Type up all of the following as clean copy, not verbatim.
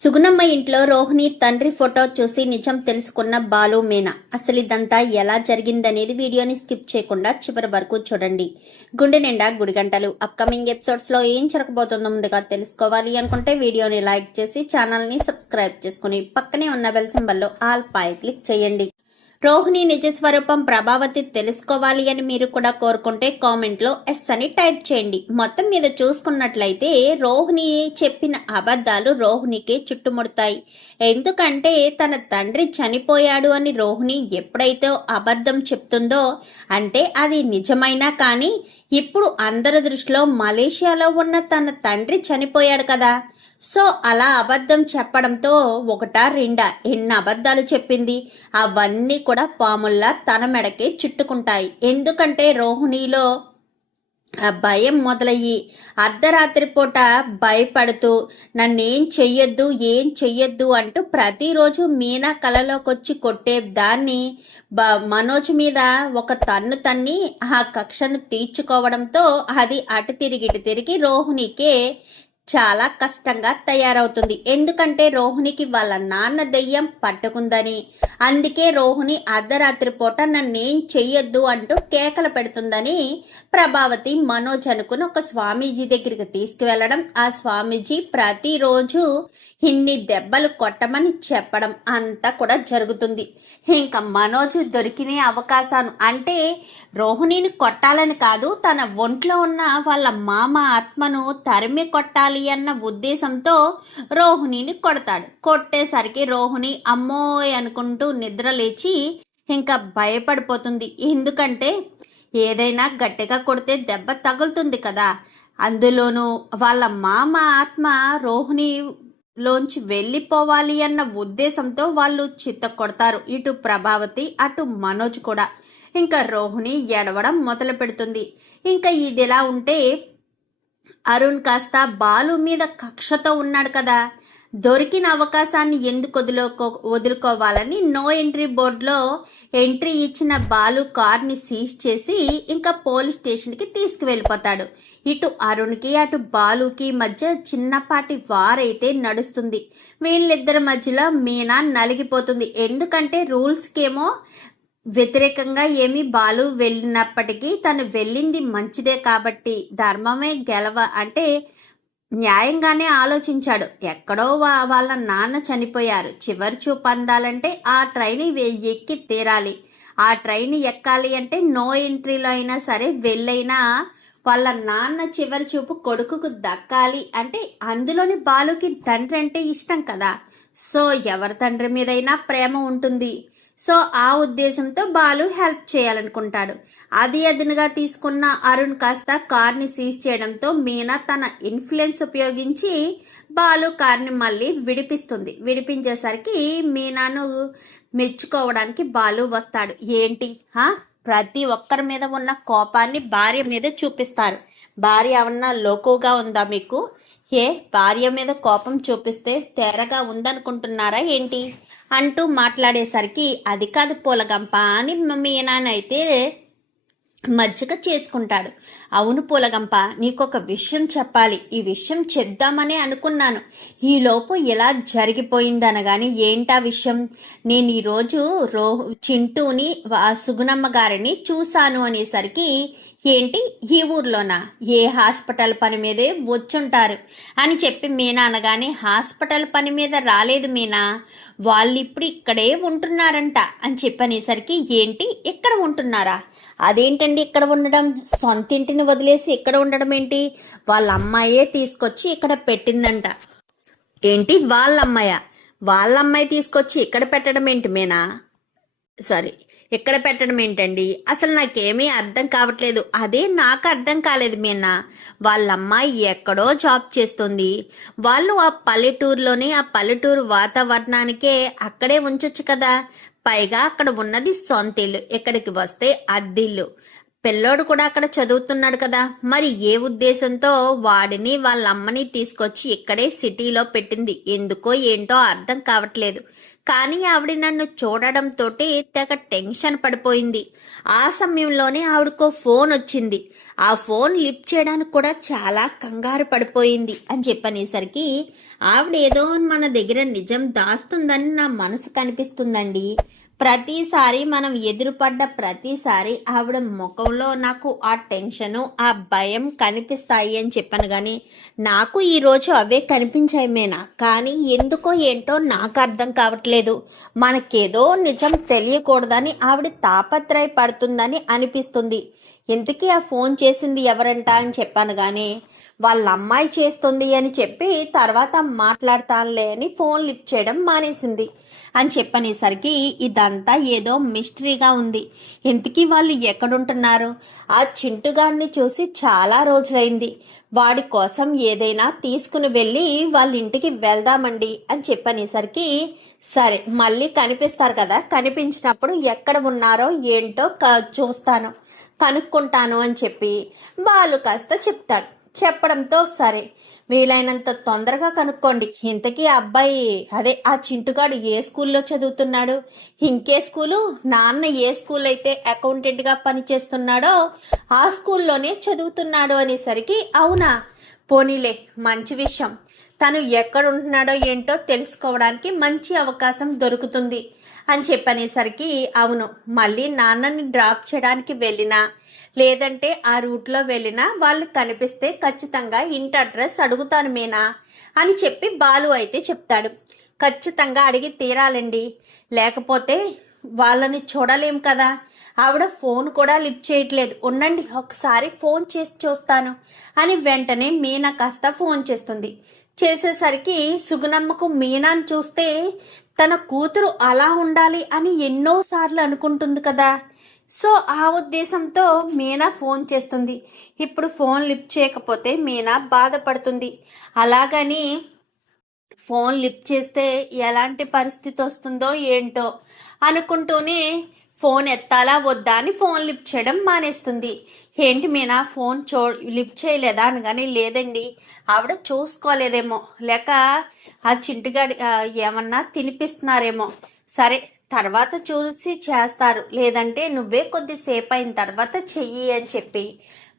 సుగుణమ్మ ఇంట్లో రోహిణి తండ్రి ఫోటో చూసి నిజం తెలుసుకున్న బాలు మీనా. అసలు ఇదంతా ఎలా జరిగిందనేది వీడియోని స్కిప్ చేయకుండా చివరి వరకు చూడండి. గుండె నిండా గుడిగంటలు అప్కమింగ్ ఎపిసోడ్స్ లో ఏం జరగబోతుందో ముందుగా తెలుసుకోవాలి అనుకుంటే వీడియోని లైక్ చేసి ఛానల్ ని సబ్స్క్రైబ్ చేసుకుని పక్కనే ఉన్న బెల్ సింబల్ లో ఆల్ పై క్లిక్ చేయండి. రోహిణి నిజ స్వరూపం ప్రభావతి తెలుసుకోవాలి అని మీరు కూడా కోరుకుంటే కామెంట్ లో ఎస్ అని టైప్ చేయండి. మొత్తం మీద చూసుకున్నట్లయితే రోహిణి చెప్పిన అబద్ధాలు రోహిణికే చుట్టుముడతాయి. ఎందుకంటే తన తండ్రి చనిపోయాడు అని రోహిణి ఎప్పుడైతే అబద్ధం చెప్తుందో అంటే అది నిజమైనా కానీ ఇప్పుడు అందరి దృష్టిలో మలేషియాలో ఉన్న తన తండ్రి చనిపోయాడు కదా. సో అలా అబద్ధం చెప్పడంతో ఒకటా రెండా ఎన్ని అబద్ధాలు చెప్పింది అవన్నీ కూడా పాముల్లా తన మెడకే చుట్టుకుంటాయి. ఎందుకంటే రోహిణిలో భయం మొదలయ్యి అర్ధరాత్రి పూట భయపడుతూ నన్నేం చెయ్యొద్దు ఏం చెయ్యొద్దు అంటూ ప్రతిరోజు మీనా కలలోకొచ్చి కొట్టే దాన్ని మనోజ్ మీద ఒక తన్ను తన్ని ఆ కక్షను తీర్చుకోవడంతో అది అటు తిరిగి రోహిణికే చాలా కష్టంగా తయారవుతుంది. ఎందుకంటే రోహిణికి వాళ్ళ నాన్న దెయ్యం పట్టుకుందని, అందుకే రోహిణి అర్ధరాత్రి పూట నన్నేం చెయ్యొద్దు అంటూ కేకలు పెడుతుందని ప్రభావతి మనోజ్ అనుకుని ఒక స్వామీజీ దగ్గరికి తీసుకువెళ్లడం, ఆ స్వామీజీ ప్రతిరోజు ఇన్ని దెబ్బలు కొట్టమని చెప్పడం అంతా కూడా జరుగుతుంది. ఇంకా మనోజ్ దొరికిన అవకాశాలు అంటే రోహిణిని కొట్టాలని కాదు, తన ఒంట్లో ఉన్న వాళ్ళ మామ ఆత్మను తరిమి కొట్టాలి అన్న ఉద్దేశంతో రోహిణిని కొడతాడు. కొట్టేసరికి రోహిణి అమ్మోయ్ అనుకుంటూ నిద్ర లేచి ఇంకా భయపడిపోతుంది. ఎందుకంటే ఏదైనా గట్టిగా కొడితే దెబ్బ తగులుతుంది కదా. అందులోనూ వాళ్ళ మామ ఆత్మ రోహిణిలోంచి వెళ్ళిపోవాలి అన్న ఉద్దేశంతో వాళ్ళు చిత్త కొడతారు. ఇటు ప్రభావతి అటు మనోజ్ కూడా. ఇంకా రోహిణి ఎడవడం మొదలు పెడుతుంది. ఇంకా ఇదిలా ఉంటే అరుణ్ కాస్త బాలు మీద కక్షతో ఉన్నాడు కదా. దొరికిన అవకాశాన్ని ఎందుకు వదులుకోవాలని నో ఎంట్రీ బోర్డులో ఎంట్రీ ఇచ్చిన బాలు కార్ని సీజ్ చేసి ఇంకా పోలీస్ స్టేషన్కి తీసుకువెళ్ళిపోతాడు. ఇటు అరుణ్కి అటు బాలుకి మధ్య చిన్నపాటి వారైతే నడుస్తుంది. వీళ్ళిద్దరి మధ్యలో మీనా నలిగిపోతుంది. ఎందుకంటే రూల్స్కేమో వ్యతిరేకంగా ఏమి బాలు వెళ్ళినప్పటికీ తను వెళ్ళింది మంచిదే కాబట్టి ధర్మమే అంటే న్యాయంగానే ఆలోచించాడు. ఎక్కడో వాళ్ళ నాన్న చనిపోయారు, చివరి చూపు అందాలంటే ఆ ట్రైన్ ఎక్కి తీరాలి. ఆ ట్రైన్ ఎక్కాలి అంటే నో ఎంట్రీలో అయినా సరే వెళ్ళైనా వాళ్ళ నాన్న చివరి చూపు కొడుకుకు దక్కాలి అంటే అందులోని బాలుకి తండ్రి అంటే ఇష్టం కదా. సో ఎవరి తండ్రి మీదైనా ప్రేమ ఉంటుంది. సో ఆ ఉద్దేశంతో బాలు హెల్ప్ చేయాలనుకుంటాడు. అది అదునుగా తీసుకున్న అరుణ్ కాస్త కార్ని సీజ్ చేయడంతో మీనా తన ఇన్ఫ్లుయెన్స్ ఉపయోగించి బాలు కార్ని మళ్ళీ విడిపించేసరికి మీనాను మెచ్చుకోవడానికి బాలు వస్తాడు. ఏంటి ప్రతి ఒక్కరి మీద ఉన్న కోపాన్ని భార్య మీద చూపిస్తారు. భార్య ఏమన్నా లోకుగా ఉందా మీకు? భార్య మీద కోపం చూపిస్తే తేరగా ఉందనుకుంటున్నారా ఏంటి అంటూ మాట్లాడేసరికి అది కాదు పూలగంప అని మీనానైతే మజ్జిగ చేసుకుంటాడు. అవును పూలగంప, నీకొక విషయం చెప్పాలి. ఈ విషయం చెప్దామనే అనుకున్నాను, ఈలోపు ఇలా జరిగిపోయిందనగాని ఏంటా విషయం? నేను ఈరోజు చింటూని సుగుణమ్మ గారిని చూశాను అనేసరికి ఏంటి ఈ ఊర్లోనా? ఏ హాస్పిటల్ పని మీదే వచ్చుంటారు అని చెప్పి మీనా అనగానే హాస్పిటల్ పని మీద రాలేదు మీనా, వాళ్ళు ఇప్పుడు ఇక్కడే ఉంటున్నారంట అని చెప్పనేసరికి ఏంటి ఇక్కడ ఉంటున్నారా? అదేంటండి ఇక్కడ ఉండడం? సొంత ఇంటిని వదిలేసి ఇక్కడ ఉండడం ఏంటి? వాళ్ళ అమ్మాయే తీసుకొచ్చి ఇక్కడ పెట్టిందంట. ఏంటి వాళ్ళ అమ్మాయి తీసుకొచ్చి ఇక్కడ పెట్టడం ఏంటి మీనా? సారీ, ఎక్కడ పెట్టడం ఏంటండి? అసలు నాకేమీ అర్థం కావట్లేదు. అదే నాకు అర్థం కాలేదు మీనా. వాళ్ళ అమ్మాయి ఎక్కడో జాబ్ చేస్తుంది. వాళ్ళు ఆ పల్లెటూరులోనే ఆ పల్లెటూరు వాతావరణానికే అక్కడే ఉంచొచ్చు కదా. పైగా అక్కడ ఉన్నది సొంత ఇల్లు, ఇక్కడికి వస్తే అద్దిల్లు. పిల్లోడు కూడా అక్కడ చదువుతున్నాడు కదా. మరి ఏ ఉద్దేశంతో వాడిని వాళ్ళ అమ్మని తీసుకొచ్చి ఇక్కడే సిటీలో పెట్టింది? ఎందుకో ఏంటో అర్థం కావట్లేదు. కానీ ఆవిడ నన్ను చూడడంతో తెగ టెన్షన్ పడిపోయింది. ఆ సమయంలోనే ఆవిడకో ఫోన్ వచ్చింది. ఆ ఫోన్ లిఫ్ట్ చేయడానికి కూడా చాలా కంగారు పడిపోయింది అని చెప్పనేసరికి ఆవిడ ఏదో మన దగ్గర నిజం దాస్తుందని నా మనసు కనిపిస్తుందండి. ప్రతిసారి మనం ఎదురుపడ్డ ప్రతిసారి ఆవిడ ముఖంలో నాకు ఆ టెన్షను ఆ భయం కనిపిస్తాయి అని చెప్పాను. కానీ నాకు ఈరోజు అవే కనిపించాయి మేనా. కానీ ఎందుకో ఏంటో నాకు అర్థం కావట్లేదు. మనకేదో నిజం తెలియకూడదని ఆవిడ తాపత్రయపడుతుందని అనిపిస్తుంది. ఇంతకీ ఆ ఫోన్ చేసింది ఎవరంట అని చెప్పాను. కానీ వాళ్ళ అమ్మాయి చేస్తుంది అని చెప్పి తర్వాత మాట్లాడతానులే అని ఫోన్ లిఫ్ట్ చేయడం మానేసింది అని చెప్పనేసరికి ఇదంతా ఏదో మిస్టరీగా ఉంది. ఇంతకీ వాళ్ళు ఎక్కడుంటున్నారు? ఆ చింటుగాడిని చూసి చాలా రోజులైంది. వాడి కోసం ఏదైనా తీసుకుని వెళ్ళి వాళ్ళ ఇంటికి వెళ్దామండి అని చెప్పనేసరికి సరే మళ్ళీ కనిపిస్తారు కదా, కనిపించినప్పుడు ఎక్కడ ఉన్నారో ఏంటో చూస్తాను, కనుక్కుంటాను అని చెప్పి బాలు కాస్త చెప్తాడు. చెప్పడంతో సరే వీలైనంత తొందరగా కనుక్కోండి. ఇంతకీ అబ్బాయి అదే ఆ చింటుగాడు ఏ స్కూల్లో చదువుతున్నాడు, ఇంకే స్కూలు, నాన్న ఏ స్కూల్ అయితే అకౌంటెంట్గా పనిచేస్తున్నాడో ఆ స్కూల్లోనే చదువుతున్నాడు అనేసరికి అవునా, పోనీలే మంచి విషయం, తను ఎక్కడ ఉంటున్నాడో ఏంటో తెలుసుకోవడానికి మంచి అవకాశం దొరుకుతుంది అని చెప్పనేసరికి అవును, మళ్ళీ నాన్నని డ్రాప్ చేయడానికి వెళ్ళినా లేదంటే ఆ రూట్లో వెళ్ళినా వాళ్ళు కనిపిస్తే ఖచ్చితంగా ఇంటి అడ్రస్ అడుగుతాను మేనా అని చెప్పి బాలు అయితే చెప్తాడు. ఖచ్చితంగా అడిగి తీరాలండి, లేకపోతే వాళ్ళని చూడలేం కదా. ఆవిడ ఫోన్ కూడా లిఫ్ట్ చేయట్లేదు, ఉండండి ఒకసారి ఫోన్ చేసి చూస్తాను అని వెంటనే మీనా కాస్త ఫోన్ చేస్తుంది. చేసేసరికి సుగుణమ్మకు మీనాను చూస్తే తన కూతురు అలా ఉండాలి అని ఎన్నోసార్లు అనుకుంటుంది కదా. సో ఆ ఉద్దేశంతో మీనా ఫోన్ చేస్తుంది. ఇప్పుడు ఫోన్ లిఫ్ట్ చేయకపోతే మీనా బాధపడుతుంది. అలాగని ఫోన్ లిఫ్ట్ చేస్తే ఎలాంటి పరిస్థితి వస్తుందో ఏంటో అనుకుంటూనే ఫోన్ ఎత్తాలా వద్దా అని ఫోన్ లిఫ్ట్ చేయడం మానేస్తుంది. ఏంటి మీనా ఫోన్ లిఫ్ట్ చేయలేదా అనగానే లేదండి, ఆవిడ చూసుకోలేదేమో, లేక ఆ చింటుగాడి ఏమన్నా తినిపిస్తున్నారేమో, సరే తర్వాత చూసి చేస్తారు, లేదంటే నువ్వే కొద్దిసేపు అయిన తర్వాత చెయ్యి అని చెప్పి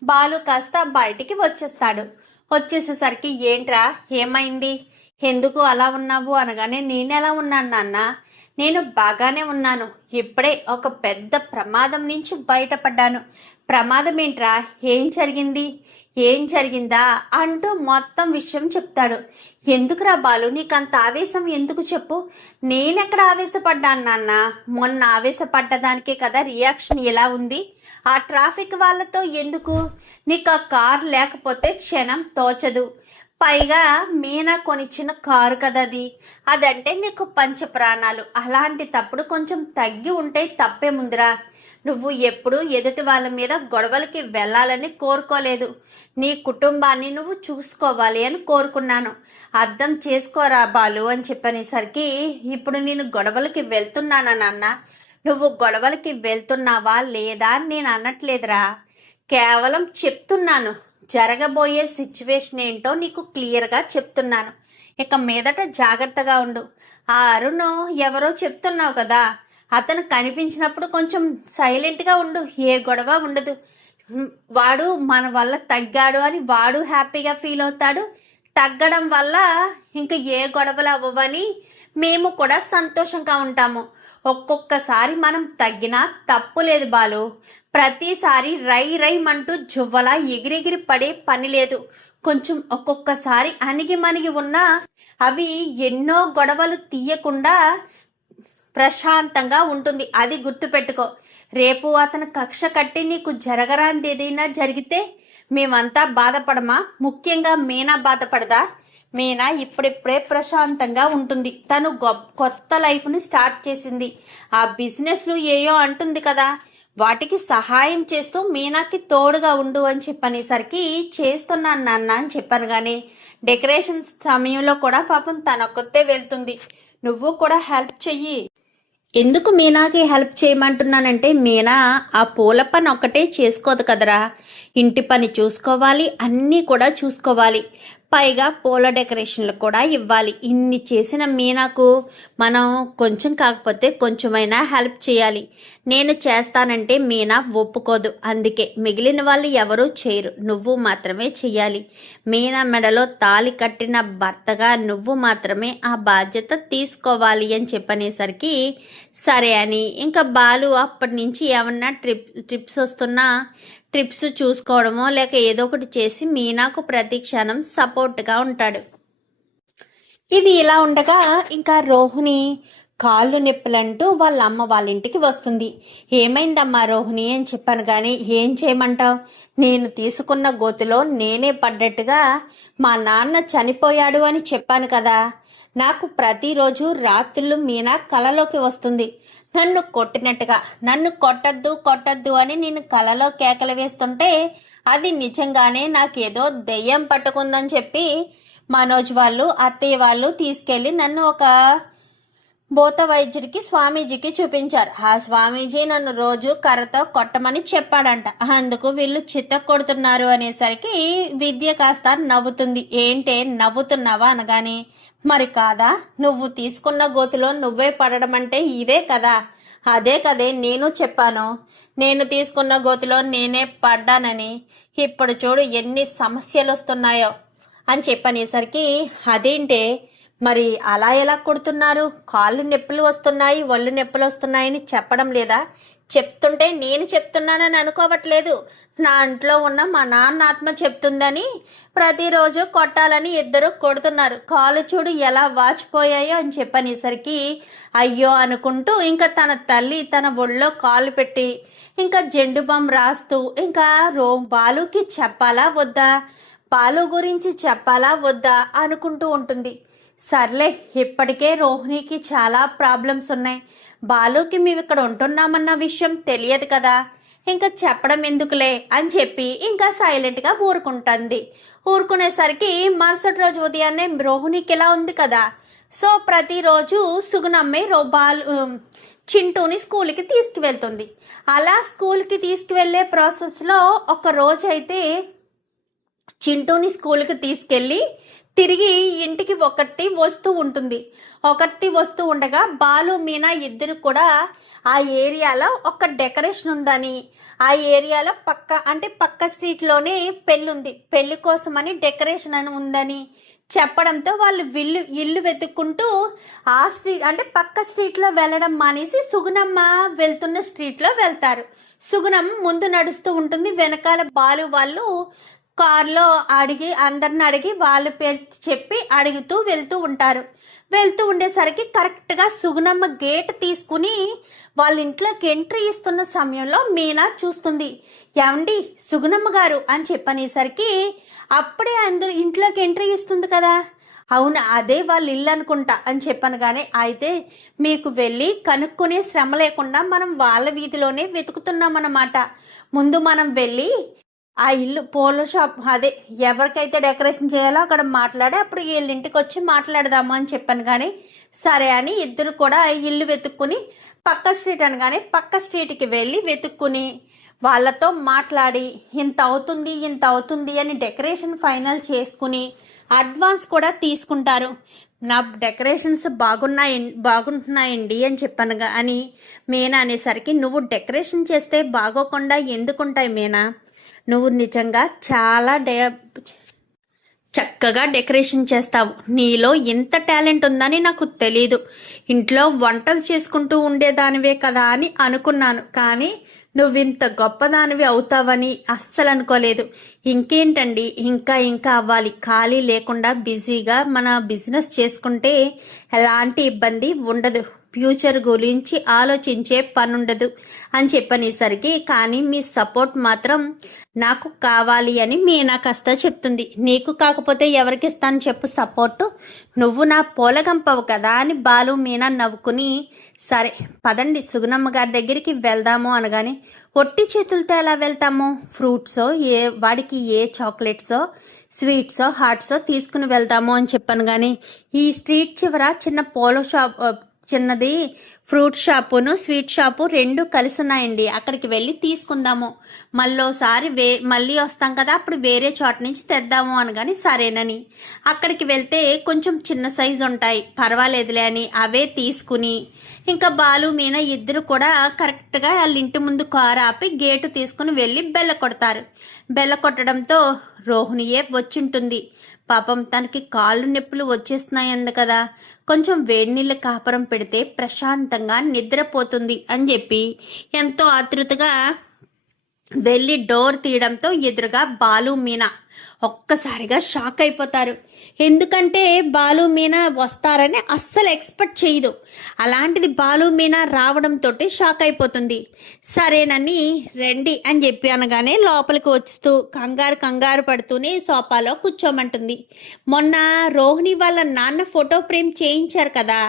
బాలు కాస్త బయటికి వచ్చేస్తాడు. వచ్చేసేసరికి ఏంట్రా ఏమైంది, ఎందుకు అలా ఉన్నావు అనగానే నేనెలా ఉన్నాను నాన్న, నేను బాగానే ఉన్నాను, ఇప్పుడే ఒక పెద్ద ప్రమాదం నుంచి బయటపడ్డాను. ప్రమాదం ఏంట్రా, ఏం జరిగింది, ఏం జరిగిందా అంటూ మొత్తం విషయం చెప్తాడు. ఎందుకురా బాలు నీకు అంత ఆవేశం ఎందుకు చెప్పు, నేనెక్కడ ఆవేశపడ్డాను నాన్న, మొన్న ఆవేశపడ్డదానికే కదా రియాక్షన్ ఎలా ఉంది. ఆ ట్రాఫిక్ వాళ్ళతో ఎందుకు, నీకు ఆ కార్ లేకపోతే క్షణం తోచదు, పైగా మీనా కొనిచ్చిన కారు కదా అది, అదంటే నీకు పంచ ప్రాణాలు, అలాంటి తప్పుడు కొంచెం తగ్గి ఉంటే తప్పేముందిరా. నువ్వు ఎప్పుడూ ఎదుటి వాళ్ళ మీద గొడవలకి వెళ్ళాలని కోరుకోలేదు, నీ కుటుంబాన్ని నువ్వు చూసుకోవాలి అని కోరుకున్నాను, అర్థం చేసుకోరా బాలు అని చెప్పనేసరికి ఇప్పుడు నేను గొడవలకి వెళ్తున్నానా నాన్న, నువ్వు గొడవలకి వెళ్తున్నావా లేదా అని నేను అనట్లేదురా, కేవలం చెప్తున్నాను, జరగబోయే సిచ్యువేషన్ ఏంటో నీకు క్లియర్గా చెప్తున్నాను, ఇక మీదట జాగ్రత్తగా ఉండు. ఆ అరుణ్ ఎవరో చెప్తున్నావు కదా, అతను కనిపించినప్పుడు కొంచెం సైలెంట్గా ఉండు, ఏ గొడవ ఉండదు, వాడు మన వల్ల తగ్గాడు అని వాడు హ్యాపీగా ఫీల్ అవుతాడు, తగ్గడం వల్ల ఇంకా ఏ గొడవలు అవ్వవని మేము కూడా సంతోషంగా ఉంటాము. ఒక్కొక్కసారి మనం తగ్గినా తప్పు లేదు బాలు, ప్రతిసారి రై రైమంటూ జువ్వలా ఎగిరెగిరి పడే పని లేదు. కొంచెం ఒక్కొక్కసారి అణిగి మణిగి ఉన్నా అవి ఎన్నో గొడవలు తీయకుండా ప్రశాంతంగా ఉంటుంది, అది గుర్తుపెట్టుకో. రేపు అతను కక్ష కట్టి నీకు జరగరాంది ఏదైనా జరిగితే మేమంతా బాధపడమా, ముఖ్యంగా మీనా బాధపడదా? మీనా ఇప్పుడిప్పుడే ప్రశాంతంగా ఉంటుంది, తను కొత్త లైఫ్ని స్టార్ట్ చేసింది, ఆ బిజినెస్లు ఏయో అంటుంది కదా, వాటికి సహాయం చేస్తూ మీనాకి తోడుగా ఉండు అని చెప్పనేసరికి చేస్తున్నాను నాన్న అని చెప్పాను. కానీ డెకరేషన్ సమయంలో కూడా పాపం తనొక్కతే వెళ్తుంది, నువ్వు కూడా హెల్ప్ చెయ్యి. ఎందుకు మీనాకి హెల్ప్ చేయమంటున్నానంటే మీనా ఆ పూల పని ఒక్కటే చేసుకోదు కదరా, ఇంటి పని చూసుకోవాలి, అన్నీ కూడా చూసుకోవాలి, పైగా పూల డెకరేషన్లు కూడా ఇవ్వాలి. ఇన్ని చేసిన మీనాకు మనం కొంచెం కాకపోతే కొంచెమైనా హెల్ప్ చేయాలి. నేను చేస్తానంటే మీనా ఒప్పుకోదు. అందుకే మిగిలిన వాళ్ళు ఎవరూ చేయరు, నువ్వు మాత్రమే చెయ్యాలి. మీనా మెడలో తాళి కట్టిన భర్తగా నువ్వు మాత్రమే ఆ బాధ్యత తీసుకోవాలి అని చెప్పనేసరికి సరే అని ఇంకా బాలు అప్పటి నుంచి ఏమన్నా ట్రిప్స్ వస్తున్నా ట్రిప్స్ చూసుకోవడమో లేక ఏదో ఒకటి చేసి మీనాకు ప్రతి క్షణం సపోర్ట్గా ఉంటాడు. ఇది ఇలా ఉండగా ఇంకా రోహిణి కాళ్ళు నొప్పులంటూ వాళ్ళ అమ్మ వాళ్ళ ఇంటికి వస్తుంది. ఏమైందమ్మా రోహిణి అని చెప్పాను కానీ ఏం చేయమంటావు, నేను తీసుకున్న గోతిలో నేనే పడ్డట్టుగా మా నాన్న చనిపోయాడు అని చెప్పాను కదా. నాకు ప్రతిరోజు రాత్రులు మీనా కలలోకి వస్తుంది నన్ను కొట్టినట్టుగా. నన్ను కొట్టద్దు అని నేను కలలో కేకలు వేస్తుంటే అది నిజంగానే నాకేదో దెయ్యం పట్టుకుందని చెప్పి మనోజ్ వాళ్ళు అత్తయ్య వాళ్ళు తీసుకెళ్ళి నన్ను ఒక భూత వైద్యుడికి స్వామీజీకి చూపించారు. ఆ స్వామీజీ నన్ను రోజు కర్రతో కొట్టమని చెప్పాడంట. అందుకు వీళ్ళు చిత్త కొడుతున్నారు అనేసరికి విద్య కాస్త నవ్వుతుంది. ఏంటే నవ్వుతున్నావా అనగానే, మరి కాదా, నువ్వు తీసుకున్న గోతులో నువ్వే పడడం అంటే ఇదే కదా. అదే కదే నేను చెప్పాను, నేను తీసుకున్న గోతులో నేనే పడ్డానని. ఇప్పుడు చూడు ఎన్ని సమస్యలు వస్తున్నాయో అని చెప్పనేసరికి అదేంటే మరి అలా ఎలా కొడుతున్నారు, కాళ్ళు నొప్పులు వస్తున్నాయి ఒళ్ళు నొప్పులు వస్తున్నాయని చెప్పడం లేదా? చెప్తుంటే నేను చెప్తున్నానని అనుకోవట్లేదు, నా ఇంట్లో ఉన్న మా నాన్న ఆత్మ చెప్తుందని ప్రతిరోజు కొట్టాలని ఇద్దరు కొడుతున్నారు. కాళ్ళు చూడు ఎలా వాచిపోయాయో అని చెప్పనేసరికి అయ్యో అనుకుంటూ ఇంకా తన తల్లి తన ఒళ్ళో కాలు పెట్టి ఇంకా జెండు బామ్ రాస్తూ ఇంకా బాలుకి చెప్పాలా వద్దా, బాలు గురించి చెప్పాలా వద్దా అనుకుంటూ ఉంటుంది. సర్లే, ఇప్పటికే రోహిణికి చాలా ప్రాబ్లమ్స్ ఉన్నాయి, బాలుకి మేము ఇక్కడ ఉంటున్నామన్న విషయం తెలియదు కదా, ఇంకా చెప్పడం ఎందుకులే అని చెప్పి ఇంకా సైలెంట్గా ఊరుకుంటుంది. ఊరుకునేసరికి మరుసటి రోజు ఉదయాన్నే రోహిణికి ఇలా ఉంది కదా, సో ప్రతిరోజు సుగుణమ్మే చింటూని స్కూల్కి తీసుకువెళ్తుంది. అలా స్కూల్కి తీసుకువెళ్ళే ప్రాసెస్లో ఒక రోజు అయితే చింటూని స్కూల్కి తీసుకెళ్ళి తిరిగి ఇంటికి ఒకటి వస్తూ ఉండగా బాలు మీనా ఇద్దరు కూడా ఆ ఏరియాలో ఒక డెకరేషన్ ఉందని, ఆ ఏరియాలో పక్క స్ట్రీట్లోనే పెళ్ళి ఉంది, పెళ్లి కోసమని డెకరేషన్ అని ఉందని చెప్పడంతో వాళ్ళు ఇల్లు వెతుక్కుంటూ ఆ స్ట్రీట్ పక్క స్ట్రీట్లో వెళ్ళడం మానేసి సుగుణమ్మ వెళ్తున్న స్ట్రీట్లో వెళ్తారు. సుగుణం ముందు నడుస్తూ ఉంటుంది, వెనకాల బాలు వాళ్ళు కార్లో అందరిని అడిగి వాళ్ళ పేరు చెప్పి అడుగుతూ వెళ్తూ ఉండేసరికి కరెక్ట్గా సుగుణమ్మ గేట్ తీసుకుని వాళ్ళ ఇంట్లోకి ఎంట్రీ ఇస్తున్న సమయంలో మీనా చూస్తుంది. ఏమండి సుగుణమ్మ గారు అని చెప్పనేసరికి అప్పుడే అందరూ ఇంట్లోకి ఎంట్రీ ఇస్తుంది కదా. అవును, అదే వాళ్ళ ఇల్లు అనుకుంటా అని చెప్పాను. కానీ అయితే మీకు వెళ్ళి కనుక్కునే శ్రమ లేకుండా మనం వాళ్ళ వీధిలోనే వెతుకుతున్నామన్నమాట. ముందు మనం వెళ్ళి ఆ ఇల్లు పోలో షాప్ అదే ఎవరికైతే డెకరేషన్ చేయాలో అక్కడ మాట్లాడి అప్పుడు వీళ్ళ ఇంటికి వచ్చి మాట్లాడదాము అని చెప్పాను. కానీ సరే అని ఇద్దరు కూడా ఇల్లు వెతుక్కుని పక్క స్ట్రీట్ అనగానే పక్క స్ట్రీట్కి వెళ్ళి వెతుక్కుని వాళ్ళతో మాట్లాడి ఇంత అవుతుంది అని డెకరేషన్ ఫైనల్ చేసుకుని అడ్వాన్స్ కూడా తీసుకుంటారు. నా డెకరేషన్స్ బాగుంటున్నాయండి అని చెప్పాను అని మీనా అనేసరికి, నువ్వు డెకరేషన్ చేస్తే బాగోకుండా ఎందుకుంటాయి మీనా, నువ్వు నిజంగా చాలా చక్కగా డెకరేషన్ చేస్తావు, నీలో ఎంత టాలెంట్ ఉందని నాకు తెలీదు, ఇంట్లో వంటలు చేసుకుంటూ ఉండేదానివే కదా అని అనుకున్నాను, కానీ నువ్వింత గొప్పదానివి అవుతావని అస్సలు అనుకోలేదు. ఇంకేంటండి, ఇంకా అవ్వాలి, ఖాళీ లేకుండా బిజీగా మన బిజినెస్ చేసుకుంటే ఎలాంటి ఇబ్బంది ఉండదు, ఫ్యూచర్ గురించి ఆలోచించే పనుండదు అని చెప్పనేసరికి, కానీ మీ సపోర్ట్ మాత్రం నాకు కావాలి అని మీనా కాస్త చెప్తుంది. నీకు కాకపోతే ఎవరికి ఇస్తాను చెప్పు సపోర్టు, నువ్వు నా పోలగంపవు కదా అని బాలు మీనా నవ్వుకుని, సరే పదండి సుగుణమ్మ గారి దగ్గరికి వెళ్దాము అనగానే, ఒట్టి చేతులతో ఎలా వెళ్తాము, ఫ్రూట్సో వాడికి ఏ చాక్లెట్సో స్వీట్సో హాట్సో తీసుకుని వెళ్దాము అని చెప్పాను. కానీ ఈ స్ట్రీట్ చివర చిన్న చిన్నది ఫ్రూట్ షాపును స్వీట్ షాపు రెండు కలిసి ఉన్నాయండి, అక్కడికి వెళ్ళి తీసుకుందాము, మళ్ళీ వస్తాం కదా అప్పుడు వేరే చోట నుంచి తెద్దాము అనగాని సరేనని అక్కడికి వెళ్తే కొంచెం చిన్న సైజు ఉంటాయి, పర్వాలేదులే అని అవే తీసుకుని ఇంకా బాలు మీనా ఇద్దరు కూడా కరెక్ట్గా వాళ్ళ ఇంటి ముందు కారు ఆపి గేటు తీసుకుని వెళ్ళి బెల్ల కొడతారు. బెల్ల కొట్టడంతో రోహిణియే వచ్చింటుంది. పాపం తనకి కాళ్ళు నొప్పులు వచ్చేస్తున్నాయంది కదా, కొంచెం వేడి నీళ్ళ కాపరం పెడితే ప్రశాంతంగా నిద్రపోతుంది అని చెప్పి ఎంతో ఆతృతగా వెళ్ళి డోర్ తీయడంతో ఎదురుగా బాలు మీనా ఒక్కసారిగా షాక్ అయిపోతారు. ఎందుకంటే బాలు మీనా వస్తారని అస్సలు ఎక్స్పెక్ట్ చేయదు. అలాంటిది బాలు మీనా రావడంతో షాక్ అయిపోతుంది. సరేనని రండి అని చెప్పి అనగానే లోపలికి వస్తూ కంగారు పడుతూనే సోఫాలో కూర్చోమంటుంది. మొన్న రోహిణి వాళ్ళ నాన్న ఫోటో ఫ్రేమ్ చేయించారు కదా,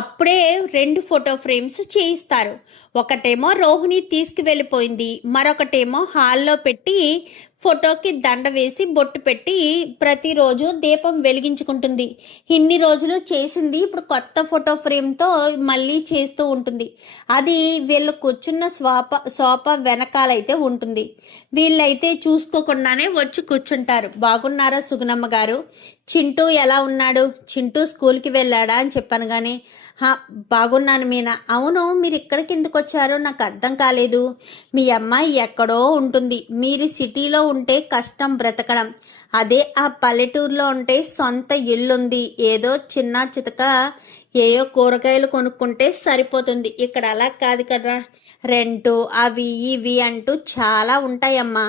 అప్పుడే 2 ఫోటో ఫ్రేమ్స్ చేయిస్తారు. ఒకటేమో రోహిణి తీసుకువెళ్ళిపోయింది, మరొకటేమో హాల్లో పెట్టి ఫోటోకి దండ వేసి బొట్టు పెట్టి ప్రతిరోజు దీపం వెలిగించుకుంటుంది. ఇన్ని రోజులు చేసింది ఇప్పుడు కొత్త ఫోటో ఫ్రేమ్తో మళ్ళీ చేస్తూ ఉంటుంది. అది వీళ్ళు కూర్చున్న సోఫా వెనకాలైతే ఉంటుంది. వీళ్ళైతే చూసుకోకుండానే వచ్చి కూర్చుంటారు. బాగున్నారా సుగుణమ్మ గారు? చింటూ ఎలా ఉన్నాడు? చింటూ స్కూల్కి వెళ్ళాడా అని చెప్పాను. కానీ బాగున్నాను మీనా. అవును, మీరు ఇక్కడికి ఎందుకు వచ్చారో నాకు అర్థం కాలేదు. మీ అమ్మాయి ఎక్కడో ఉంటుంది, మీరు సిటీలో ఉంటే కష్టం బ్రతకడం, అదే ఆ పల్లెటూరులో ఉంటే సొంత ఇల్లుంది, ఏదో చిన్న చితక ఏయో కూరగాయలు కొనుక్కుంటే సరిపోతుంది. ఇక్కడ అలా కాదు కదా, రెంటు అవి ఇవి అంటూ చాలా ఉంటాయమ్మా.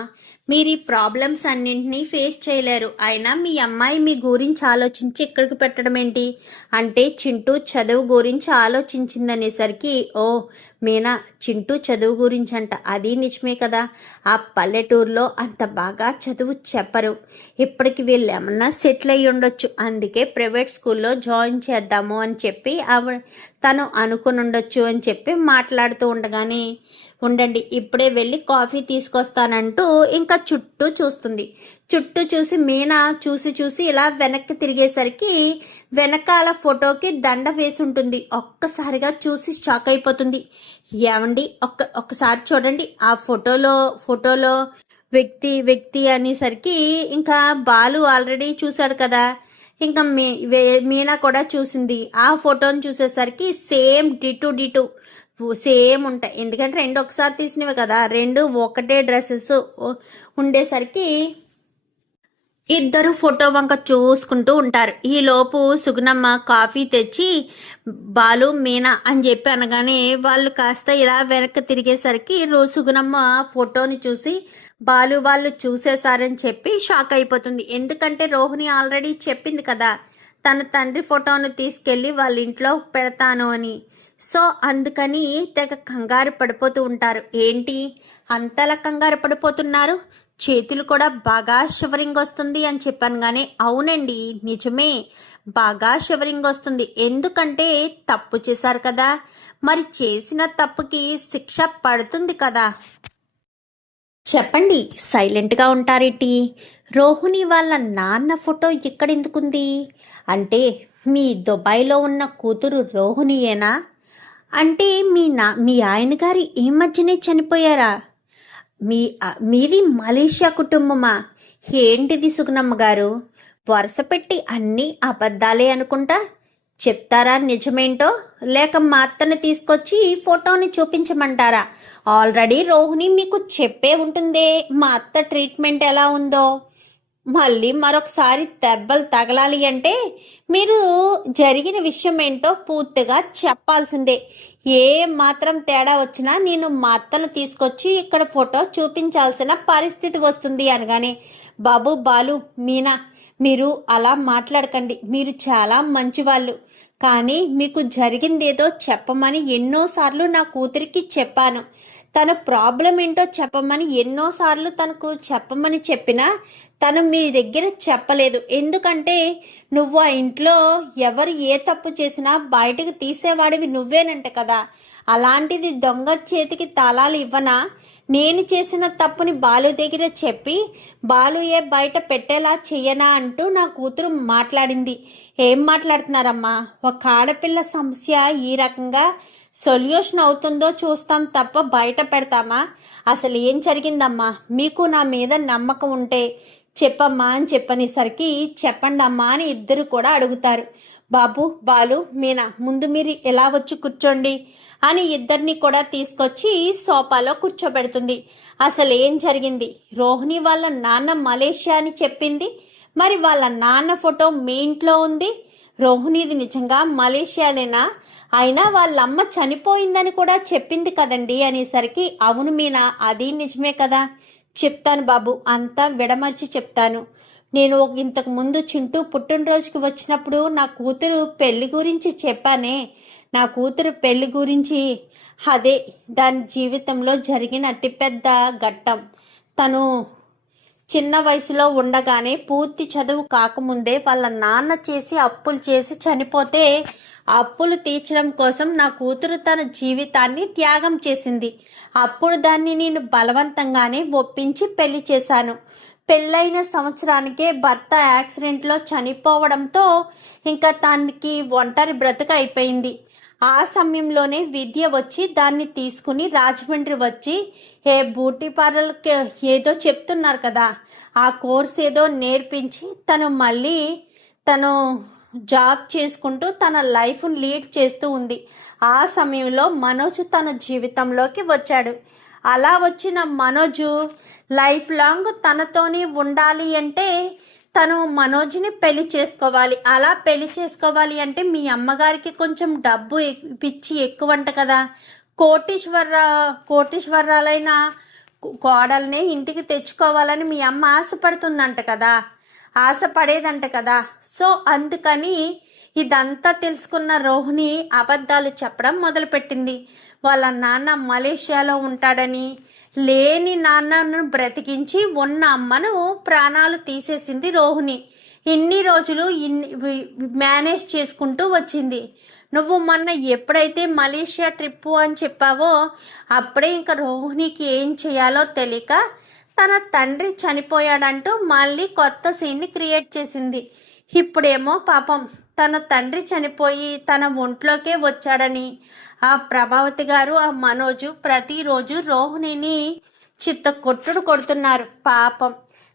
మీరు ఈ ప్రాబ్లమ్స్ అన్నింటినీ ఫేస్ చేయలేరు. అయినా మీ అమ్మాయి మీ గురించి ఆలోచించి ఇక్కడికి పెట్టడం ఏంటి అంటే చింటూ చదువు గురించి ఆలోచించిందనేసరికి ఓ మీనా, చింటూ చదువు గురించి అంట. అది నిజమే కదా, ఆ పల్లెటూరులో అంత బాగా చదువు చెప్పరు. ఇప్పటికి వీళ్ళు ఏమన్నా సెటిల్ అయ్యి ఉండొచ్చు, అందుకే ప్రైవేట్ స్కూల్లో జాయిన్ చేద్దాము అని చెప్పి తను అనుకుని ఉండొచ్చు అని చెప్పి మాట్లాడుతూ ఉండగానే ఉండండి ఇప్పుడే వెళ్ళి కాఫీ తీసుకొస్తానంటూ ఇంకా చుట్టూ చూస్తుంది. చుట్టూ చూసి మీనా చూసి ఇలా వెనక్కి తిరిగేసరికి వెనకాల ఫోటోకి దండ వేసి ఉంటుంది. ఒక్కసారిగా చూసి షాక్ అయిపోతుంది. ఏమండి ఒక్కసారి చూడండి, ఆ ఫోటోలో వ్యక్తి అనేసరికి ఇంకా బాలు ఆల్రెడీ చూశాడు కదా, ఇంకా మీనా కూడా చూసింది. ఆ ఫోటోని చూసేసరికి సేమ్ డిటు సేమ్ ఉంటాయి. ఎందుకంటే 2 ఒకసారి తీసినవి కదా, 2 ఒకటే డ్రెస్సెస్ ఉండేసరికి ఇద్దరు ఫోటో వంక చూసుకుంటూ ఉంటారు. ఈలోపు సుగుణమ్మ కాఫీ తెచ్చి బాలు మీనా అని చెప్పి అనగానే వాళ్ళు కాస్త ఇలా వెనక్కి తిరిగేసరికి సుగుణమ్మ ఫోటోని చూసి బాలు వాళ్ళు చూసేశారని చెప్పి షాక్ అయిపోతుంది. ఎందుకంటే రోహిణి ఆల్రెడీ చెప్పింది కదా తన తండ్రి ఫోటోను తీసుకెళ్ళి వాళ్ళ ఇంట్లో పెడతాను అని. సో అందుకని తెగ కంగారు పడిపోతూ ఉంటారు. ఏంటి అంతలా కంగారు పడిపోతున్నారు? చేతులు కూడా బాగా షివరింగ్ వస్తుంది అని చెప్పాను. కానీ అవునండి నిజమే, బాగా షివరింగ్ వస్తుంది. ఎందుకంటే తప్పు చేశారు కదా, మరి చేసిన తప్పుకి శిక్ష పడుతుంది కదా. చెప్పండి, సైలెంట్గా ఉంటారేంటి? రోహిణి వాళ్ళ నాన్న ఫోటో ఇక్కడ ఎందుకుంది? అంటే మీ దుబాయ్లో ఉన్న కూతురు రోహిణియేనా? అంటే మీ ఆయన గారు ఈ మధ్యనే చనిపోయారా? మీది మలేషియా కుటుంబమా? ఏంటిది సుగుణమ్మ గారు, వరుస పెట్టి అన్నీ అబద్ధాలే అనుకుంటా. చెప్తారా నిజమేంటో, లేక మా అత్తను తీసుకొచ్చి ఈ ఫోటోని చూపించమంటారా? ఆల్రెడీ రోహిణి మీకు చెప్పే ఉంటుందే మా అత్త ట్రీట్మెంట్ ఎలా ఉందో. మళ్ళీ మరొకసారి దెబ్బలు తగలాలి అంటే మీరు జరిగిన విషయం ఏంటో పూర్తిగా చెప్పాల్సిందే. ఏ మాత్రం తేడా వచ్చినా నేను మా అత్తను తీసుకొచ్చి ఇక్కడ ఫోటో చూపించాల్సిన పరిస్థితి వస్తుంది అనగానే బాలు మీనా, మీరు అలా మాట్లాడకండి, మీరు చాలా మంచివాళ్ళు. కానీ మీకు జరిగిందేదో చెప్పమని ఎన్నోసార్లు నా కూతురికి చెప్పాను. తన ప్రాబ్లం ఏంటో చెప్పమని ఎన్నోసార్లు తనకు చెప్పమని చెప్పినా తను మీ దగ్గర చెప్పలేదు. ఎందుకంటే నువ్వు ఆ ఇంట్లో ఎవరు ఏ తప్పు చేసినా బయటకు తీసేవాడివి నువ్వేనంట కదా. అలాంటిది దొంగ చేతికి తాళాలు ఇవ్వనా? నేను చేసిన తప్పుని బాలు దగ్గర చెప్పి బాలు బయట పెట్టేలా చెయ్యనా అంటూ నా కూతురు మాట్లాడింది. ఏం మాట్లాడుతున్నారమ్మా? ఒక ఆడపిల్ల సమస్య ఈ రకంగా సొల్యూషన్ అవుతుందో చూస్తాం తప్ప బయట పెడతామా? అసలు ఏం జరిగిందమ్మా? మీకు నా మీద నమ్మకం ఉంటే చెప్పమ్మా అని చెప్పనేసరికి చెప్పండి అమ్మా అని ఇద్దరు కూడా అడుగుతారు. బాబు, బాలు, మీనా, ముందు మీరు ఎలా వచ్చి కూర్చోండి అని ఇద్దరిని కూడా తీసుకొచ్చి సోఫాలో కూర్చోబెడుతుంది. అసలు ఏం జరిగింది? రోహిణి వాళ్ళ నాన్న మలేషియా అని చెప్పింది. మరి వాళ్ళ నాన్న ఫోటో మీ ఇంట్లో ఉంది. రోహిణిది నిజంగా మలేషియానేనా? అయినా వాళ్ళమ్మ చనిపోయిందని కూడా చెప్పింది కదండి అనేసరికి అవును మీనా, అది నిజమే కదా. చెప్తాను బాబు, అంతా విడమర్చి చెప్తాను. నేను ఇంతకు ముందు చింటూ పుట్టినరోజుకి వచ్చినప్పుడు నా కూతురు పెళ్లి గురించి చెప్పానే. నా కూతురు పెళ్లి గురించి అదే దాని జీవితంలో జరిగిన అతిపెద్ద ఘట్టం. తను చిన్న వయసులో ఉండగానే పూర్తి చదువు కాకముందే వాళ్ళ నాన్న చేసి అప్పులు చేసి చనిపోతే అప్పులు తీర్చడం కోసం నా కూతురు తన జీవితాన్ని త్యాగం చేసింది. అప్పుడు దాన్ని నేను బలవంతంగానే ఒప్పించి పెళ్లి చేశాను. పెళ్ళైన సంవత్సరానికే భర్త యాక్సిడెంట్లో చనిపోవడంతో ఇంకా తనకి ఒంటరి బ్రతుకు అయిపోయింది. ఆ సమయంలోనే విద్య వచ్చి దాన్ని తీసుకుని రాజమండ్రి వచ్చి బ్యూటీ పార్లర్కి ఏదో చెప్తున్నారు కదా, ఆ కోర్స్ ఏదో నేర్పించి తను జాబ్ చేసుకుంటూ తన లైఫ్ను లీడ్ చేస్తూ ఉంది. ఆ సమయంలో మనోజ్ తన జీవితంలోకి వచ్చాడు. అలా వచ్చిన మనోజు లైఫ్ లాంగ్ తనతోనే ఉండాలి అంటే తను మనోజ్ని పెళ్లి చేసుకోవాలి. అలా పెళ్లి చేసుకోవాలి అంటే మీ అమ్మగారికి కొంచెం డబ్బు పిచ్చి ఎక్కువంట కదా. కోటీశ్వరాలైన కోడల్ని ఇంటికి తెచ్చుకోవాలని మీ అమ్మ ఆశపడేదంట కదా. సో అందుకని ఇదంతా తెలుసుకున్న రోహిణి అబద్ధాలు చెప్పడం మొదలుపెట్టింది. వాళ్ళ నాన్న మలేషియాలో ఉంటాడని, లేని నాన్నను బ్రతికించి ఉన్న అమ్మను ప్రాణాలు తీసేసింది రోహిణి. ఇన్ని రోజులు మేనేజ్ చేసుకుంటూ వచ్చింది. నువ్వు మొన్న ఎప్పుడైతే మలేషియా ట్రిప్పు అని చెప్పావో అప్పుడే ఇంకా రోహిణికి ఏం చేయాలో తెలియక తన తండ్రి చనిపోయాడంటూ మళ్ళీ కొత్త సీన్ని క్రియేట్ చేసింది. ఇప్పుడేమో పాపం తన తండ్రి చనిపోయి తన ఒంట్లోకే వచ్చాడని ఆ ప్రభావతి గారు, ఆ మనోజు ప్రతిరోజు రోహిణిని కొడుతున్నారు పాపం.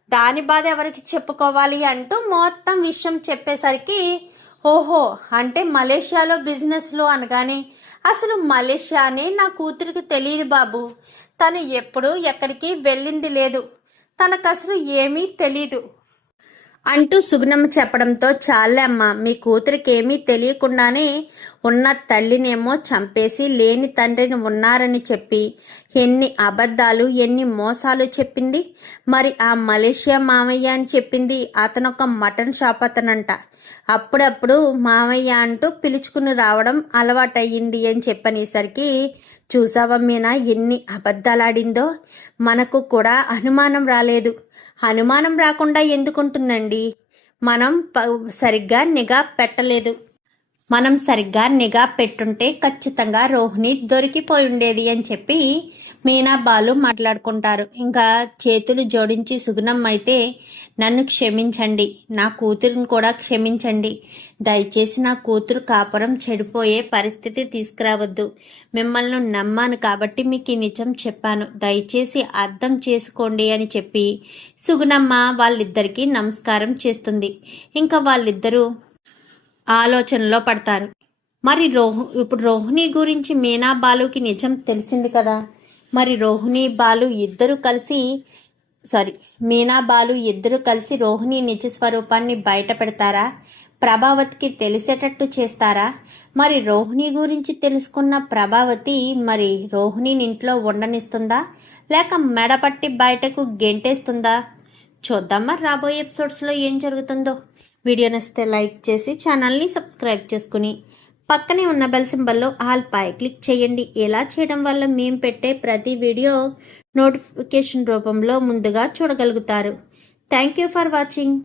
దాని బాధ ఎవరికి చెప్పుకోవాలి అంటూ మొత్తం విషయం చెప్పేసరికి ఓహో, అంటే మలేషియాలో బిజినెస్లో అనగానే అసలు మలేషియానే నా కూతురికి తెలియదు బాబు. తను ఎప్పుడూ ఎక్కడికి వెళ్ళింది లేదు, తనకు అసలు ఏమీ తెలీదు అంటూ సుగుణమ్మ చెప్పడంతో చాలే అమ్మ, మీ కూతురికి ఏమీ తెలియకుండానే ఉన్న తల్లినేమో చంపేసి లేని తండ్రిని ఉన్నారని చెప్పి ఎన్ని అబద్ధాలు ఎన్ని మోసాలు చెప్పింది. మరి ఆ మలేషియా మామయ్య అని చెప్పింది అతనొక మటన్ షాప్ అతనంట. అప్పుడప్పుడు మామయ్య అంటూ పిలుచుకుని రావడం అలవాటయ్యింది అని చెప్పనేసరికి చూసావా మీనా ఎన్ని అబద్ధాలాడిందో. మనకు కూడా అనుమానం రాలేదు. అనుమానం రాకుండా ఎందుకుంటుందండి? మనం సరిగ్గా నిఘా పెట్టలేదు. మనం సరిగ్గా నిఘా పెట్టుంటే ఖచ్చితంగా రోహిణి దొరికిపోయి ఉండేది అని చెప్పి మీనా బాలు మాట్లాడుకుంటారు. ఇంకా చేతులు జోడించి సుగుణం అయితే నన్ను క్షమించండి, నా కూతురుని కూడా క్షమించండి, దయచేసి నా కూతురు కాపురం చెడిపోయే పరిస్థితి తీసుకురావద్దు. మిమ్మల్ని నమ్మాను కాబట్టి మీకు ఈ నిజం చెప్పాను, దయచేసి అర్థం చేసుకోండి అని చెప్పి సుగుణమ్మ వాళ్ళిద్దరికీ నమస్కారం చేస్తుంది. ఇంకా వాళ్ళిద్దరూ ఆలోచనలో పడతారు. మరి ఇప్పుడు రోహిణి గురించి మీనా బాలుకి నిజం తెలిసింది కదా. మరి మీనా బాలు ఇద్దరు కలిసి రోహిణి నిజ స్వరూపాన్ని బయట పెడతారా? ప్రభావతికి తెలిసేటట్టు చేస్తారా? మరి రోహిణి గురించి తెలుసుకున్న ప్రభావతి మరి రోహిణిని ఇంట్లో ఉండనిస్తుందా, లేక మెడపట్టి బయటకు గెంటేస్తుందా? చూద్దామా రాబోయే ఎపిసోడ్స్లో ఏం జరుగుతుందో. వీడియో నచ్చితే లైక్ చేసి ఛానల్ని సబ్స్క్రైబ్ చేసుకుని పక్కనే ఉన్న బెల్ సింబల్లో ఆల్ పై క్లిక్ చేయండి. ఇలా చేయడం వల్ల మేము పెట్టే ప్రతి వీడియో నోటిఫికేషన్ రూపంలో ముందుగా చూడగలుగుతారు. Thank you for watching.